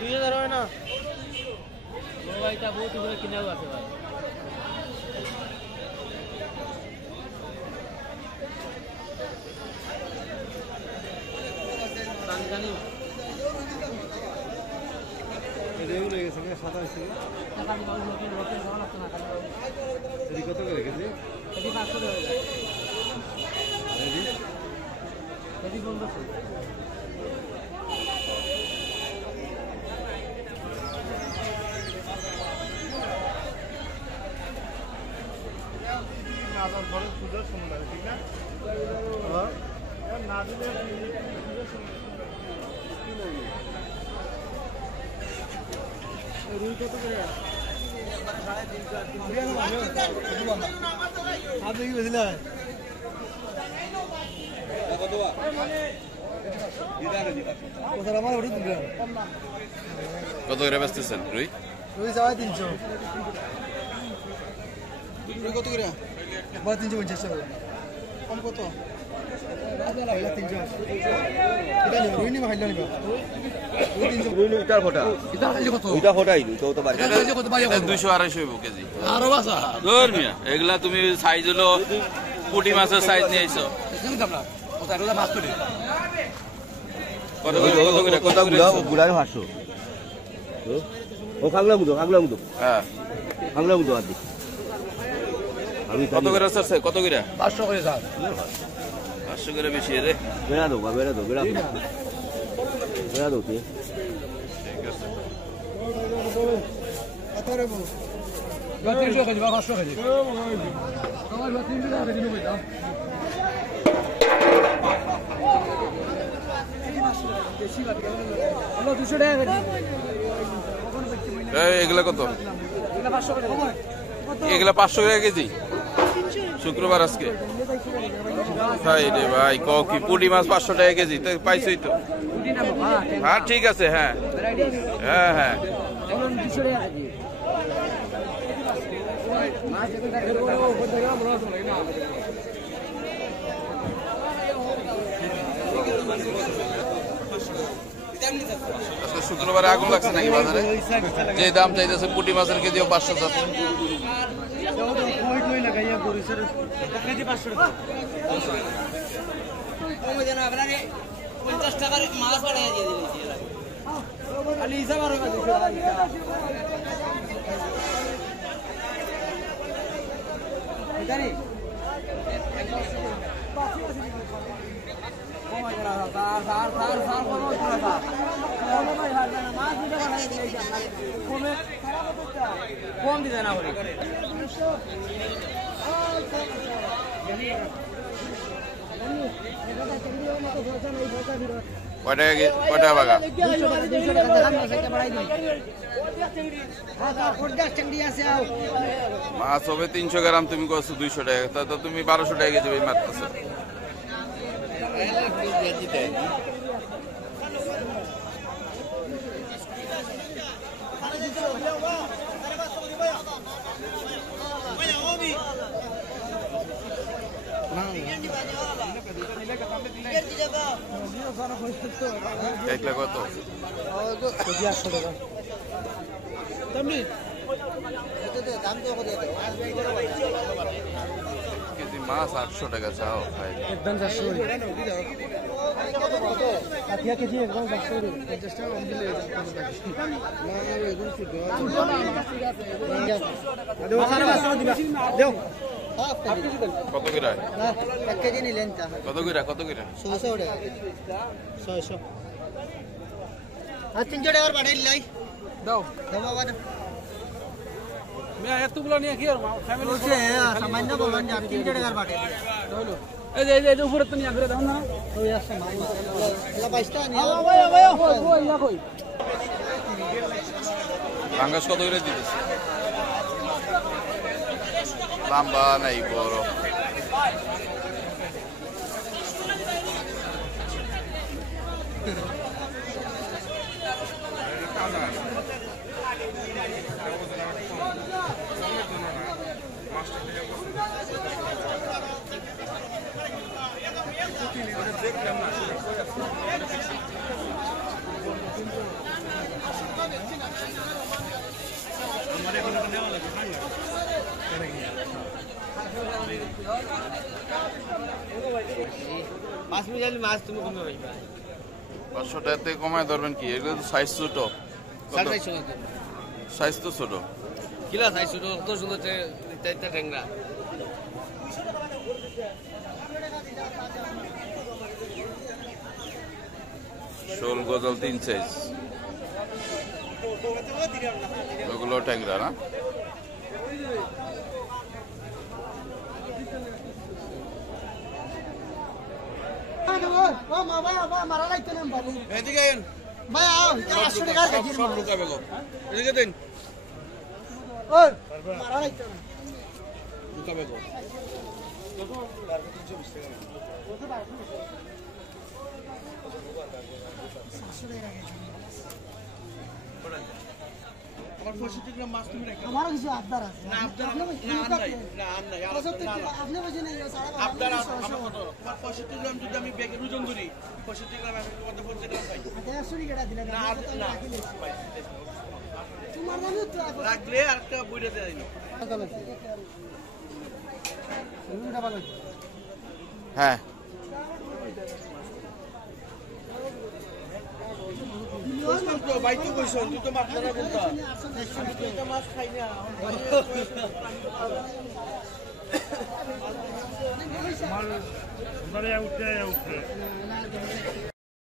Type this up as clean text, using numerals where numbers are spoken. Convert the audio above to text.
2000 হয় না মোবাইলটা বহুত করে কিনাও আছে ভাই জানি এগুলো হয়ে গেছে না সাদা হয়েছে টাকা দিবা নতুন নতুন ধরন আছে না খালি এদি কত করে কেজি এদি 500 টাকা এদি 1500 নাজার পরে সুন্দর সুন্দর ঠিক না হ্যাঁ না দিলে সুন্দর সুন্দর রুই কত করে আপনি কি বুঝলেন কত করে বেচতেছেন রুই রুই 350 রুই কত করে 350 টাকা কম কত এগুলা তুমি সাইজ হলো পুঁটি মাছের সাইজ নিয়ে আইছো কত করে স্যার কত করে 500 করে স্যার 500 করে বেশি রে বেড়া দো বেড়া দো বেড়া দো ঠিক আছে কত রে বল 300 কেজি 500 কেজি আমার 300 টাকা কেজি নেবে দাও বেশি বাদ গেল হলো 200 টাকা কেজি এগুলা কত এগুলা 500 টাকা এগুলা 500 টাকা কেজি শুক্রবার আজকে ভাই রে ভাই কি পুঁটি মাছ 500 টাকা কেজি তো পাইছই তো হ্যাঁ ঠিক আছে হ্যাঁ হ্যাঁ হ্যাঁ আজকে শুক্রবারে আগুন লাগছে নাকি বাজারে যে দাম চাইতেছে পুঁটি মাছের কেজিও 500 যাচ্ছে কম দিতে না কয়টা বাগা মাছ হবে 300 গ্রাম তুমি কছো 200 টাকা তা তো তুমি 1200 টাকা কেজি মারতেছো একলা কত কেজি মাছ 800 টাকা চাও ভাই একদম 400 কাঠিয়া কেজি একদম 400 50 টাকা কম দিলে কত করে না 1 কেজি নিলেন তা কত করে 600 টাকা 600 আর 300 টাকার বাড়াই লাই দাও বাবা मैं এতগুলো নিয়ে কি আর ফ্যামিলি বলছে সামান্য বলবেন যে 300 টাকার বাড়াই হলো এই উপরে তো নিয়ে ঘুরে দাও না ওই আসছে মাল 22টা নিয়ে ওই ইয়া কই পাঙ্গাস কত করে দিতেছে লম্বা নাই বড় দেখলাম না 5 মিনিট মাছ তুমি কমে পাইবা 500 টাকা থেকে কমায় ধরবেন কি এগুলো তো সাইজ ছোট সাইজ তো ছোট কিলা সাইজ ছোট কত সুন্দর চাইটা ট্যাংরা শোল গজল 3 সাইজ ওগুলো ট্যাংরা না আমার কিছু আবদার আছে না আবদার না আপনি বুঝেন এই আবদার আমার 65 গ্রাম যদি আমি বেগের ওজন ধরি 65 গ্রাম আমি কত পড়তে গ্রাম পাই এটা শুনি কেটা দিলেন না না তোমার নামে তো রাখলে আরেকটা বইটা দেই না হ্যাঁ ভাই তো কইছ তুই তো মাছ ধরা বলতা তুই তো মাছ খাই না মাল ধরে উঠে